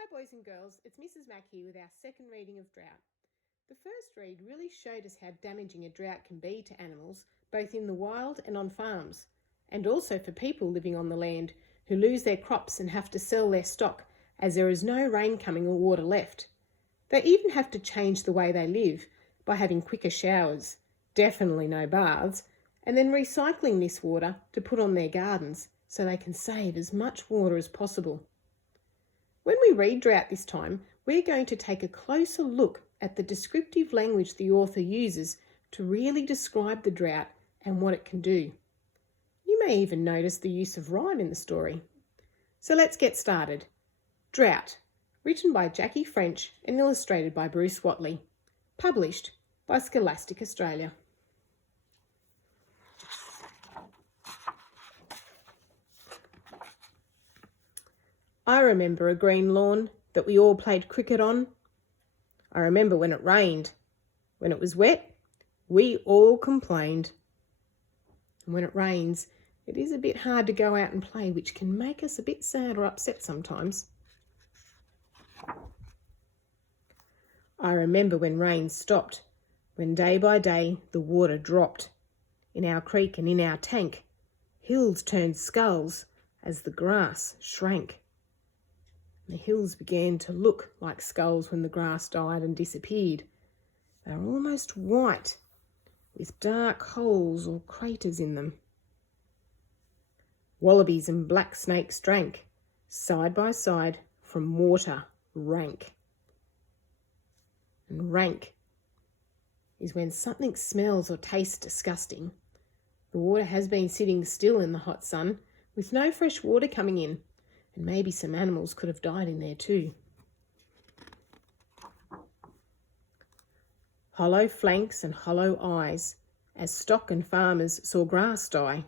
Hi boys and girls, it's Mrs. Mack here with our second reading of Drought. The first read really showed us how damaging a drought can be to animals, both in the wild and on farms, and also for people living on the land who lose their crops and have to sell their stock as there is no rain coming or water left. They even have to change the way they live by having quicker showers, definitely no baths, and then recycling this water to put on their gardens so they can save as much water as possible. When we read Drought this time, we're going to take a closer look at the descriptive language the author uses to really describe the drought and what it can do. You may even notice the use of rhyme in the story. So let's get started. Drought, written by Jackie French and illustrated by Bruce Watley. Published by Scholastic Australia. I remember a green lawn that we all played cricket on. I remember when it rained. When it was wet, we all complained. And when it rains, it is a bit hard to go out and play, which can make us a bit sad or upset sometimes. I remember when rain stopped, when day by day the water dropped. In our creek and in our tank, hills turned skulls as the grass shrank. The hills began to look like skulls when the grass died and disappeared. They were almost white, with dark holes or craters in them. Wallabies and black snakes drank, side by side, from water rank. And rank is when something smells or tastes disgusting. The water has been sitting still in the hot sun, with no fresh water coming in. And maybe some animals could have died in there too. Hollow flanks and hollow eyes, as stock and farmers saw grass die.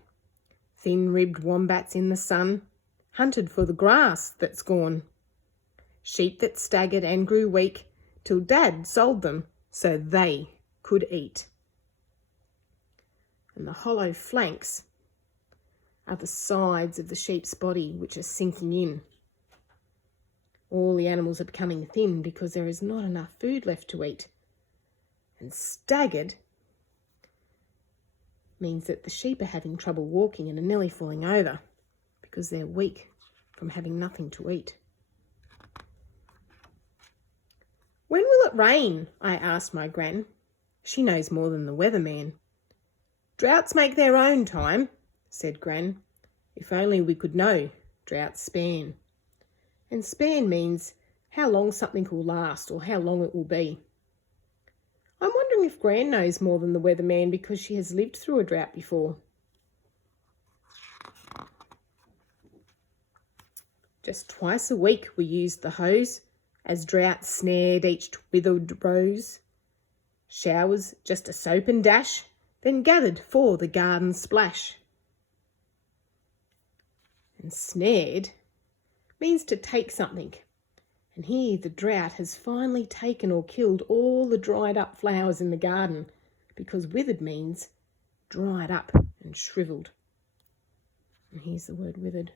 Thin-ribbed wombats in the sun, hunted for the grass that's gone. Sheep that staggered and grew weak, till Dad sold them so they could eat. And the hollow flanks are the sides of the sheep's body which are sinking in. All the animals are becoming thin because there is not enough food left to eat. And staggered means that the sheep are having trouble walking and are nearly falling over because they're weak from having nothing to eat. When will it rain? I asked my gran. She knows more than the weatherman. Droughts make their own time, said Gran. If only we could know. Droughts span. And span means how long something will last or how long it will be. I'm wondering if Gran knows more than the weatherman because she has lived through a drought before. Just twice a week we used the hose as drought snared each withered rose. Showers just a soap and dash, then gathered for the garden splash. And snared means to take something. And here the drought has finally taken or killed all the dried up flowers in the garden, because withered means dried up and shriveled. And here's the word withered.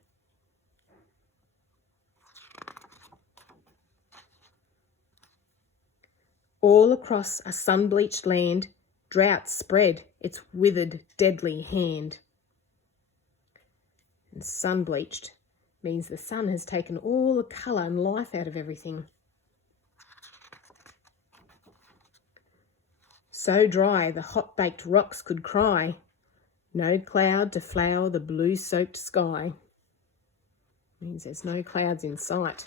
All across a sun-bleached land, drought spread its withered, deadly hand. And sun-bleached means the sun has taken all the colour and life out of everything. So dry the hot-baked rocks could cry, no cloud to flower the blue-soaked sky. Means there's no clouds in sight.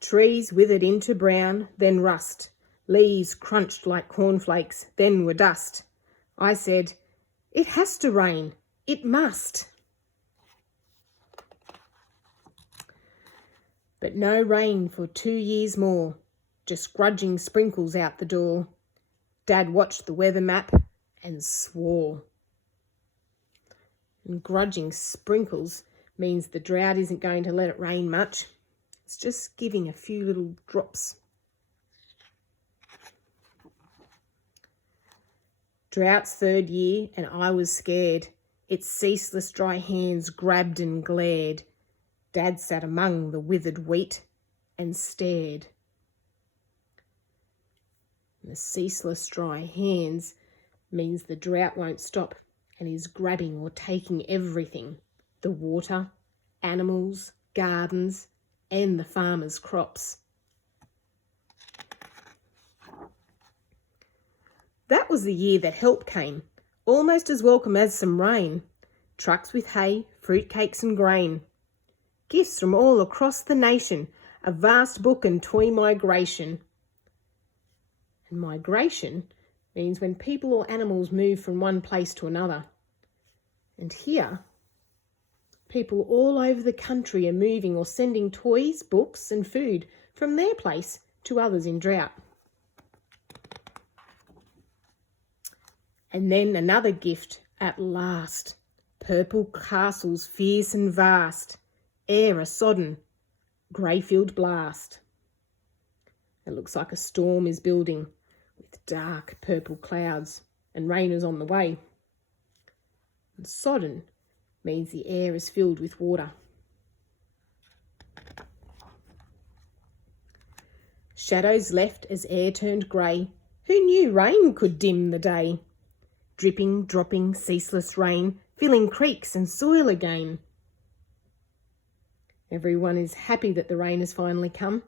Trees withered into brown, then rust. Leaves crunched like cornflakes, then were dust. I said, "It has to rain. It must." But no rain for 2 years more, just grudging sprinkles out the door. Dad watched the weather map and swore. And grudging sprinkles means the drought isn't going to let it rain much. It's just giving a few little drops. Drought's third year and I was scared. Its ceaseless dry hands grabbed and glared. Dad sat among the withered wheat and stared. And the ceaseless dry hands means the drought won't stop, and he's grabbing or taking everything, the water, animals, gardens, and the farmers' crops. That was the year that help came, almost as welcome as some rain. Trucks with hay, fruitcakes and grain. Gifts from all across the nation, a vast book and toy migration. And migration means when people or animals move from one place to another. And here, people all over the country are moving or sending toys, books and food from their place to others in drought. And then another gift at last. Purple castles fierce and vast, air a sodden, grey-filled blast. It looks like a storm is building with dark purple clouds and rain is on the way. And sodden means the air is filled with water. Shadows left as air turned grey. Who knew rain could dim the day? Dripping, dropping, ceaseless rain, filling creeks and soil again. Everyone is happy that the rain has finally come,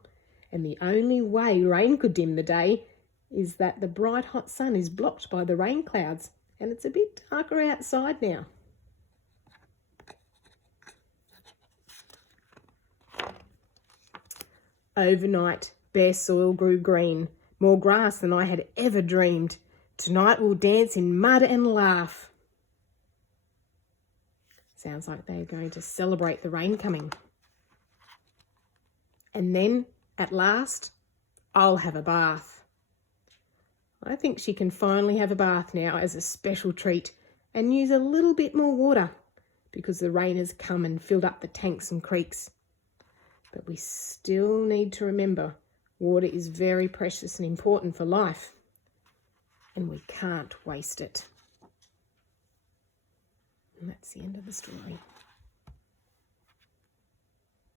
and the only way rain could dim the day is that the bright hot sun is blocked by the rain clouds, and it's a bit darker outside now. Overnight, bare soil grew green, more grass than I had ever dreamed. Tonight we'll dance in mud and laugh. Sounds like they're going to celebrate the rain coming. And then, at last, I'll have a bath. I think she can finally have a bath now as a special treat and use a little bit more water because the rain has come and filled up the tanks and creeks. But we still need to remember water is very precious and important for life, and we can't waste it. And that's the end of the story.